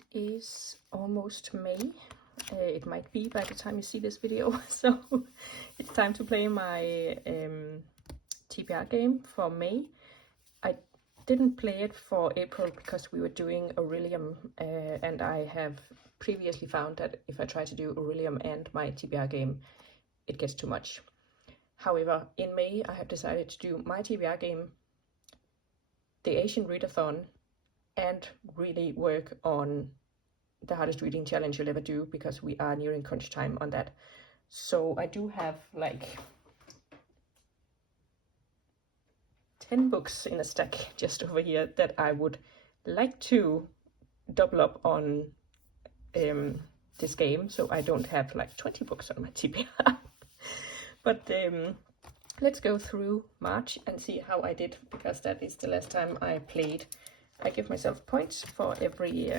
It is almost May. It might be by the time you see this video. So it's time to play my TBR game for May. I didn't play it for April because we were doing Aurelium, and I have previously found that if I try to do Aurelium and my TBR game, it gets too much. However, in May I have decided to do my TBR game, the Asian readathon, and really work on the hardest reading challenge you'll ever do, because we are nearing crunch time on that. So I do have like 10 books in a stack just over here that I would like to double up on this game, so I don't have like 20 books on my TBR. But let's go through March and see how I did, because that is the last time I played. I give myself points for every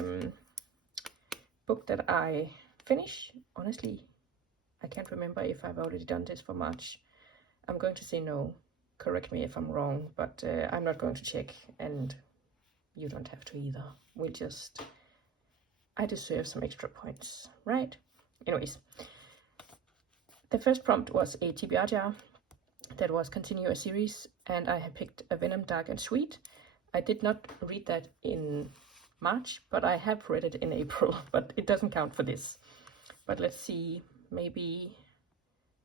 book that I finish. Honestly, I can't remember if I've already done this for March. I'm going to say no. Correct me if I'm wrong, but I'm not going to check, and you don't have to either. I deserve some extra points, right? Anyways, the first prompt was a TBR jar that was continue a series, and I had picked A Venom Dark and Sweet. I did not read that in March, but I have read it in April, but it doesn't count for this. But let's see, maybe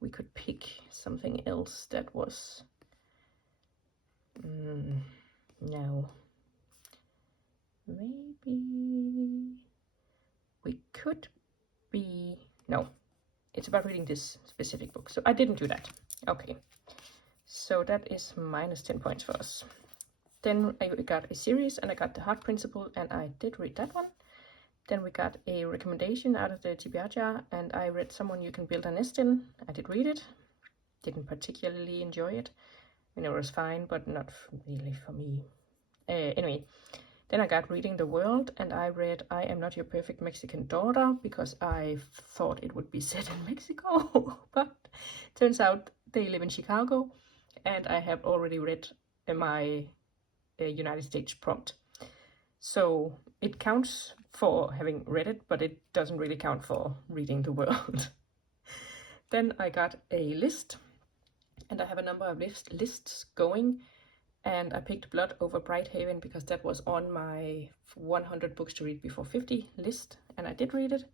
we could pick something else that was... no. Maybe we could be... no, it's about reading this specific book, so I didn't do that. Okay, so that is minus 10 points for us. Then I got a series, and I got The Heart Principle, and I did read that one. Then we got a recommendation out of the TBR jar, and I read Someone You Can Build a Nest In. I did read it. Didn't particularly enjoy it. I mean, it was fine, but not really for me. Anyway, then I got Reading the World, and I read I Am Not Your Perfect Mexican Daughter, because I thought it would be set in Mexico. But turns out they live in Chicago, and I have already read my United States prompt. So it counts for having read it, but it doesn't really count for reading the world. Then I got a list, and I have a number of lists going, and I picked Blood over Brighthaven because that was on my 100 books to read before 50 list, and I did read it.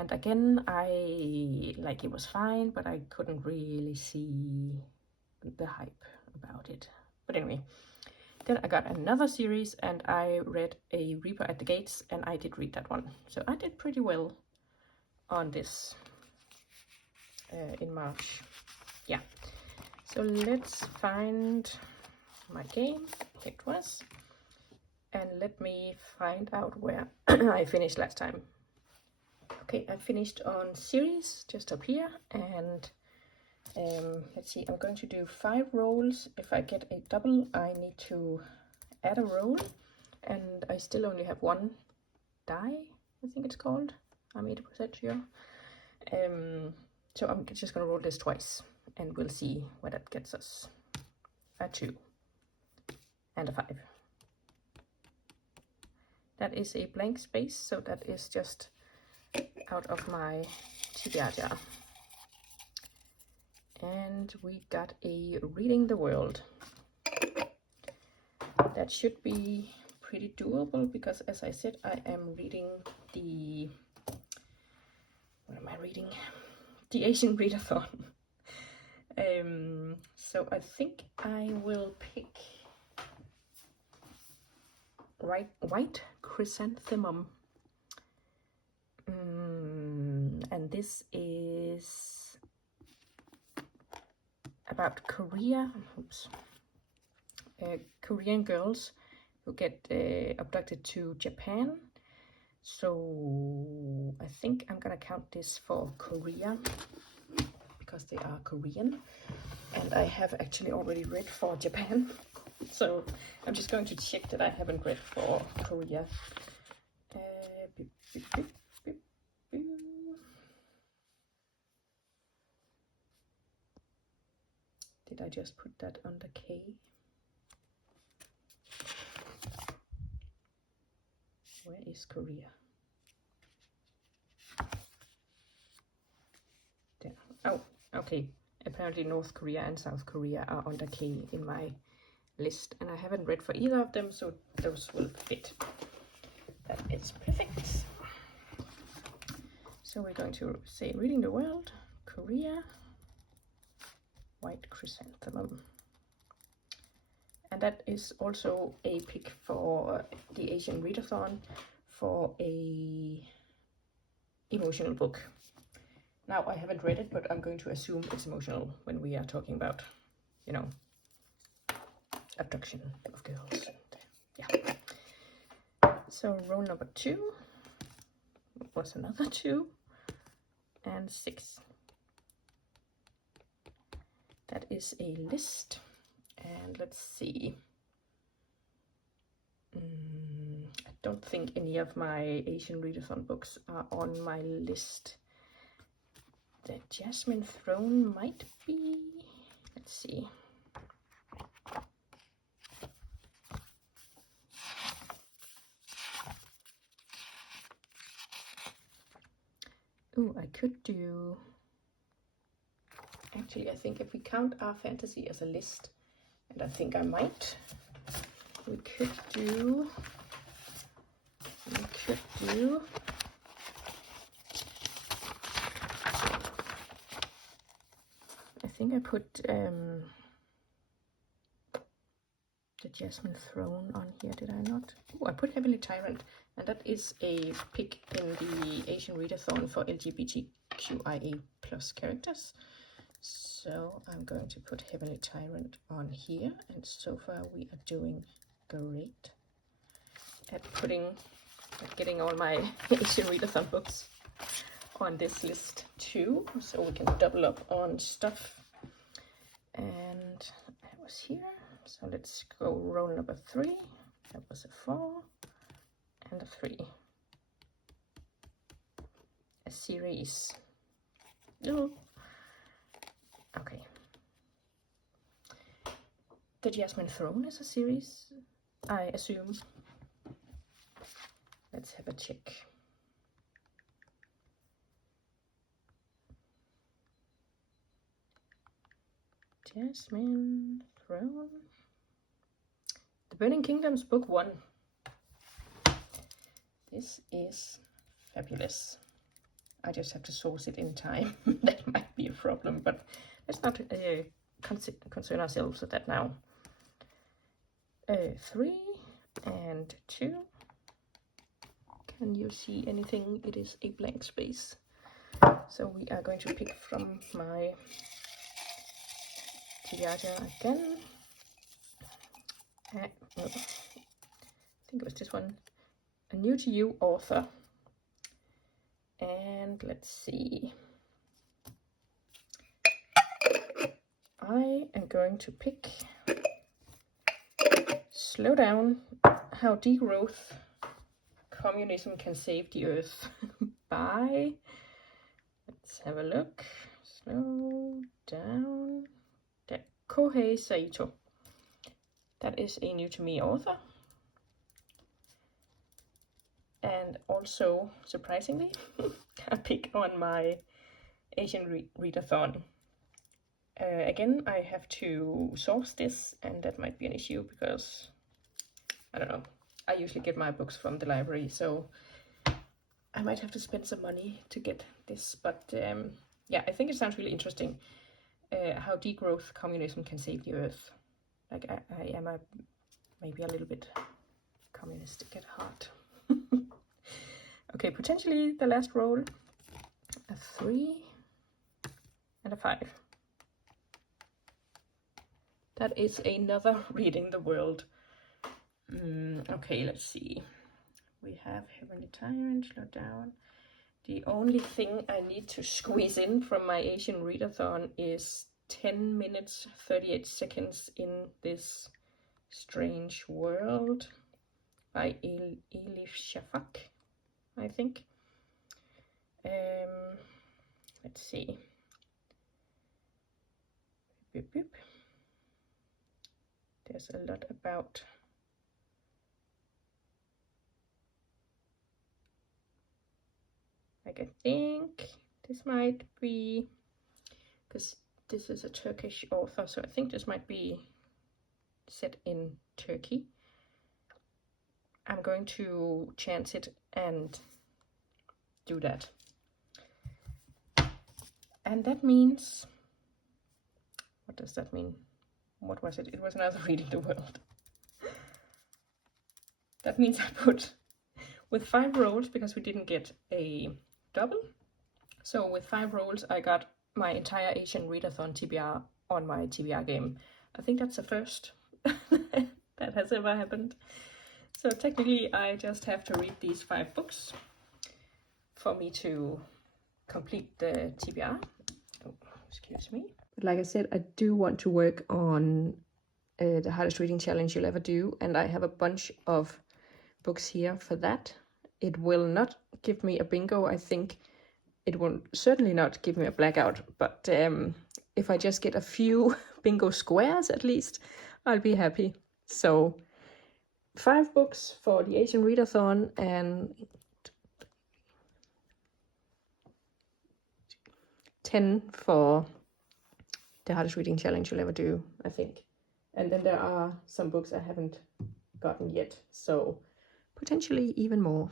And again, it was fine, but I couldn't really see the hype about it. But anyway, then I got another series, and I read A Reaper at the Gates, and I did read that one. So I did pretty well on this in March. Yeah. So let's find my game. Here it was. And let me find out where I finished last time. Okay, I finished on series, just up here, and let's see, I'm going to do 5 rolls. If I get a double, I need to add a roll, and I still only have 1 die, I think it's called. I'm 80% sure. So I'm just going to roll this twice, and we'll see where that gets us. A 2 and a 5. That is a blank space, so that is just out of my TBR jar. And we got a Reading the World. That should be pretty doable, because as I said, I am reading the... what am I reading? The Asian readathon. So I think I will pick White Chrysanthemum. And this is about Korean girls who get abducted to Japan. So I think I'm gonna count this for Korea, because they are Korean, and I have actually already read for Japan. So I'm just going to check that I haven't read for Korea. Did I just put that under K? Where is Korea? Oh, okay. Apparently North Korea and South Korea are under K in my list, and I haven't read for either of them, so those will fit. That is perfect. So we're going to say Reading the World, Korea, White Chrysanthemum. And that is also a pick for the Asian Readathon for a emotional book. Now, I haven't read it, but I'm going to assume it's emotional when we are talking about, you know, abduction of girls. And, yeah. So roll number 2 was another 2 and 6. That is a list. And let's see. I don't think any of my Asian Readathon books are on my list. The Jasmine Throne might be. Let's see. Ooh, I could do. Actually, I think if we count our fantasy as a list, and I think I might, we could do. I think I put the Jasmine Throne on here, did I not? Oh, I put Heavenly Tyrant, and that is a pick in the Asian Readathon for LGBTQIA+ characters. So I'm going to put Heavenly Tyrant on here, and so far we are doing great at getting all my Asian Readathon books on this list too, so we can double up on stuff. And it was here, so let's go roll number 3. That was a 4 and a 3. A series. Oh. Okay. The Jasmine Throne is a series, I assume. Let's have a check. Jasmine Throne. The Burning Kingdoms, book 1. This is fabulous. I just have to source it in time. That might be a problem, but let's not concern ourselves with that now. 3 and 2. Can you see anything? It is a blank space. So we are going to pick from my TBR again. No, I think it was this one. A new to you author. And let's see. I am going to pick Slow Down, How Degrowth Communism Can Save the Earth by, let's have a look, slow down, Kohei Saito. That is a new to me author. And also, surprisingly, a pick on my Asian Readathon. Again, I have to source this, and that might be an issue because, I don't know, I usually get my books from the library, so I might have to spend some money to get this. But yeah, I think it sounds really interesting. How degrowth communism can save the earth. Like I am maybe a little bit communistic at heart. Okay, potentially the last roll. A 3 and a 5. That is another Reading the World. Okay, let's see. We have Heavenly Tyrant, Slow Down. The only thing I need to squeeze in from my Asian Readathon is 10 minutes, 38 seconds in this strange world by Elif Shafak, I think. Let's see. Boop, boop. There's a lot about like I think this might be because this is a Turkish author, so I think this might be set in Turkey. I'm going to chance it and do that. And that means, what does that mean? What was it? It was another Reading the World. That means I put, with 5 rolls, because we didn't get a double, so with 5 rolls I got my entire Asian readathon TBR on my TBR game. I think that's the first that has ever happened. So technically I just have to read these 5 books for me to complete the TBR. Oh, excuse me. But like I said, I do want to work on the hardest reading challenge you'll ever do, and I have a bunch of books here for that. It will not give me a bingo. I think it will certainly not give me a blackout, but if I just get a few bingo squares at least, I'll be happy. So 5 books for the Asian readathon and 10 for the hardest reading challenge you'll ever do, I think. And then there are some books I haven't gotten yet, so potentially even more.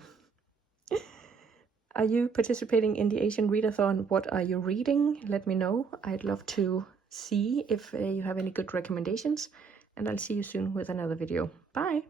Are you participating in the Asian readathon? What are you reading? Let me know. I'd love to see if you have any good recommendations, and I'll see you soon with another video. Bye!